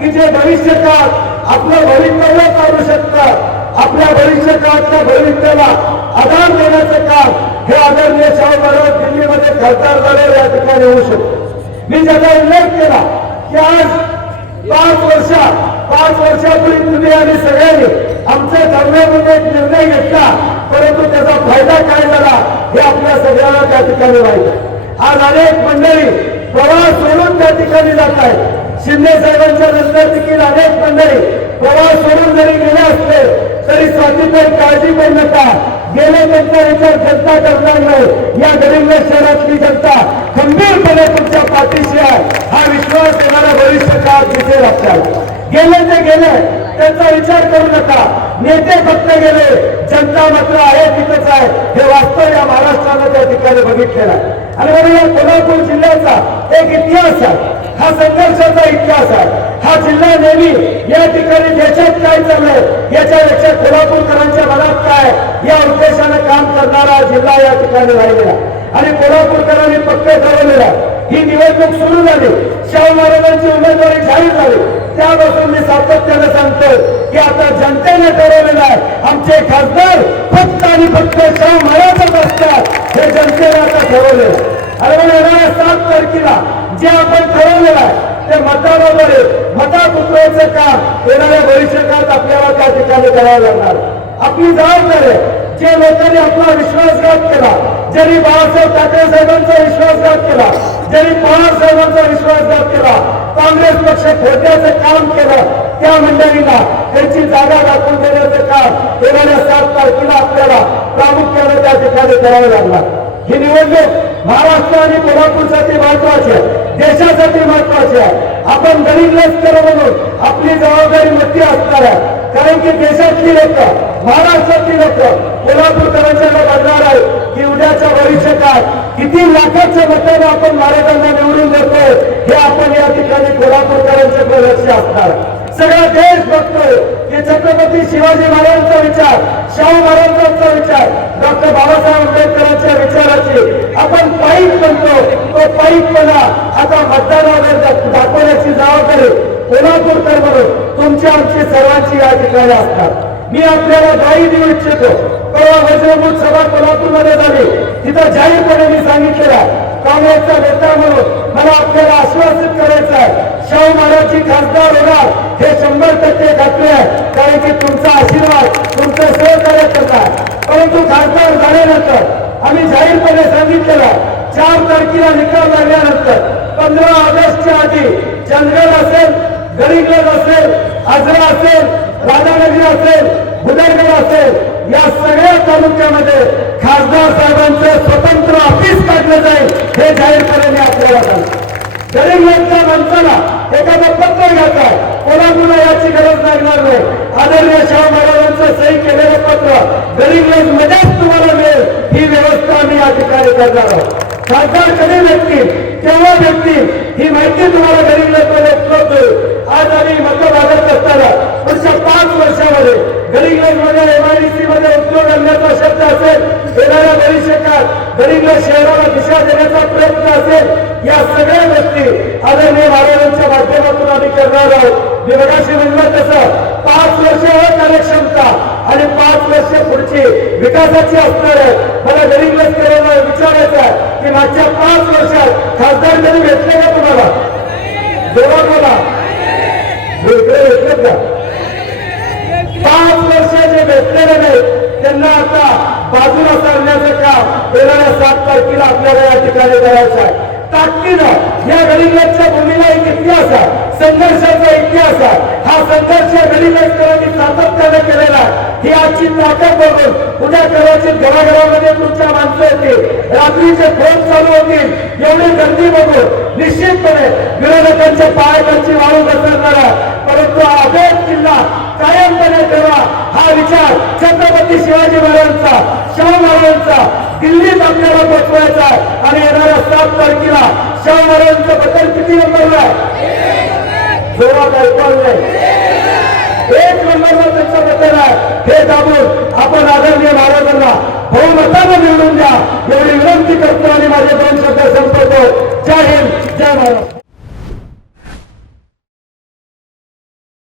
की जे भविष्यकाळ आपलं भवितव्य काढू शकतात आपल्या भविष्यकाळच्या भविष्याला आधार देण्याचं काम हे आदरणीय शाहू दिल्लीमध्ये खासदार झाले या ठिकाणी होऊ शकतो. मी ज्याचा उल्लेख केला की आज पाच वर्षा पाच वर्षापूर्वी तुम्ही आणि सगळ्यांनी आमच्या धर्मामध्ये एक निर्णय घेतला परंतु त्याचा फायदा काय झाला हे आपल्या सगळ्यांना त्या ठिकाणी माहीत आज अनेक मंडळी प्रवास सोडून त्या ठिकाणी जात आहेत. शिंदे साहेबांच्या नंतर देखील अनेक मंडळी प्रवास सोडून जरी गेले असले तरी स्वातीताई काळजी पण नका. गेले त्यांचा विचार जनता करणार नाही. या गरीब शहरातली जनता खंबीरपणे तुमच्या पाठीशी आहे. हा विश्वास देणारा भविष्य काळ दिसेल आपल्याला. गेले ते गेले त्यांचा विचार करू नका. नेते फक्त गेले जनता मात्र आहे तिथंच आहे. हे वास्तव या महाराष्ट्रानं त्या ठिकाणी बघितलेलं आहे. आणि म्हणून या कोल्हापूर जिल्ह्याचा एक इतिहास आहे. हा संघर्षाचा इतिहास आहे. हा जिल्हा नेहमी या ठिकाणी देशात काय चाललंय याच्यापेक्षा कोल्हापूरकरांच्या मनात काय या उद्देशाने काम करणारा जिल्हा या ठिकाणी राहिलेला आणि कोल्हापूरकरांनी पक्क ठरवलेला ही निवडणूक सुरू झाली. शाहू महाराजांची उमेदवारी जाहीर झाली. त्यापासून मी सातत्यानं सांगतो की आता जनतेने ठरवलेलं आहे आमचे खासदार फक्त आणि फक्त शाहू महाराजच असतात. जनतेने आता ठरवलेलं आहे. आणि येणाऱ्या सात तारखेला जे आपण ठरवलेलं आहे ते मतदाराद्वारे मतात उतरवायचं काम येणाऱ्या भविष्यकाळात आपल्याला त्या ठिकाणी करावं लागणार. आपली जबाबदारी आहे. जे लोकांनी आपला विश्वासघात केला ज्यांनी बाळासाहेब ठाकरे साहेबांचा विश्वासघात केला ज्यांनी पवारसाहेबांचा विश्वासघात केला काँग्रेस पक्ष फोडण्याचं काम केलं त्या मंडळींना त्यांची जागा दाखवून देण्याचं काम येणाऱ्या सात तारखेला आपल्याला प्रामुख्याने त्या ठिकाणी करावं लागणार. ही निवडणूक महाराष्ट्र आणि कोल्हापूरसाठी महत्वाची आहे. देशासाठी महत्वाची आहे. आपण गरीब लष्कर म्हणून आपली जबाबदारी नक्की असणार आहे. कारण की देशातली लोक महाराष्ट्रातली लोक कोल्हापूरकरांच्या बघणार आहे की उद्याच्या भविष्यकाळात किती लाखाच्या मताने आपण महाराजांना निवडून देतोय हे आपण या ठिकाणी कोल्हापूरकरांच्याकडे लक्ष असणार आहे. सगळा देश बघतोय. की छत्रपती शिवाजी महाराजांचा विचार शाहू महाराजांचा विचार डॉक्टर बाबासाहेब आंबेडकरांच्या विचाराची आपण पाईप म्हणतो तो पाईपपणा आता मतदानावर दाखवण्याची जबाबदारी कोल्हापूरकर म्हणून तुमची आमची सर्वांची या ठिकाणी असतात मी आपल्याला गाई देऊ इच्छितो. परवा वज्रभूत सभा कोल्हापूरमध्ये झाली. तिथं जाहीरपणे मी सांगितलेला काँग्रेसचा नेता म्हणून मला आपल्याला आश्वासित करायचं आहे. शाहू महाराजची खासदार होणार हे शंभर टक्के खात्री आहे. कारण की तुमचा आशीर्वाद तुमचं सहकार्य करणार परंतु खासदार झाल्यानंतर आम्ही जाहीरपणे सांगितलेलं चार तारखेला निकाल लागल्यानंतर पंधरा ऑगस्टच्या आधी चंदगड असेल गरीबगड असेल आजरा असेल राधानगरी असेल भुदरगड असेल या सगळ्या तालुक्यामध्ये खासदार साहेबांचं स्वतंत्र ऑफिस काढलं जाईल हे जाहीरपणे मी आपल्याला सांगतो गरीब लोकच्या माणसाला एखादा पत्र घ्यायचा आहे. कोणाकुणा याची गरज लागणार नाही. आदरणीय शाहू महाराजांचं सही केलेलं पत्र गरीब लोक मध्येच तुम्हाला मिळेल. ही व्यवस्था आम्ही या ठिकाणी करणार आहोत. खासदार कधी भेटतील? तेव्हा भेटतील? ही माहिती तुम्हाला गरीब लोकांना उपलब्ध होईल. आज आम्ही मतदान असताना वर्षामध्ये गरीबमध्ये एमआयडीसी मध्ये उद्योग आणण्याचा शब्द असेल येणाऱ्या भविष्यकाळात गरीब शहराला दिशा देण्याचा प्रयत्न असेल या सगळ्या गोष्टी आदरणीय महाराजांच्या माध्यमातून आम्ही करणार आहोत. मी मगाशी म्हणलं तसं पाच वर्ष कार्यक्षमता आणि पाच वर्ष पुढची विकासाची असणार आहे. मला गरीब लष्करांना विचारायचं आहे की मागच्या पाच वर्षात खासदार कधी भेटले का तुम्हाला? जोरात बोला. भेटले भेटले का पाच वर्ष जे भेटलेले नाहीत त्यांना आता बाजूला सारण्याचं काम येणाऱ्या सात तारखेला आपल्याला या ठिकाणी करायचं आहे. ताकदीनं या गरीबाच्या भूमीला एक इतिहास आहे. संघर्षाचा इतिहास आहे. हा संघर्ष गरीबांनी सातत्यानं केलेला आहे. ही आजची ताकद बघून उद्या कदाचित घराघरामध्ये तुमच्या माणसं येतील. रात्रीचे फोन चालू होतील. एवढी गर्दी बघून निश्चितपणे विरोधकांच्या पायाखालची वाळू घसरणार आहे परंतु हा अभेद किल्ला कायमपणे ठेवा हा विचार छत्रपती शिवाजी महाराजांचा शाहू महाराजांचा दिल्लीत आपल्याला पोचवायचा आणि येणाऱ्या सात तारखेला शाहू महाराजांचं बद्दल किती नंबरला आहे? जोरात ऐकवलं एक नंबरला त्यांचं बद्दल आहे. हे दाबून आपण आदरणीय महाराजांना बहुमतानं निवडून द्या. एवढी विनंती करतो आणि माझे दोन शब्द संपवतो. जय हिंद जय महाराज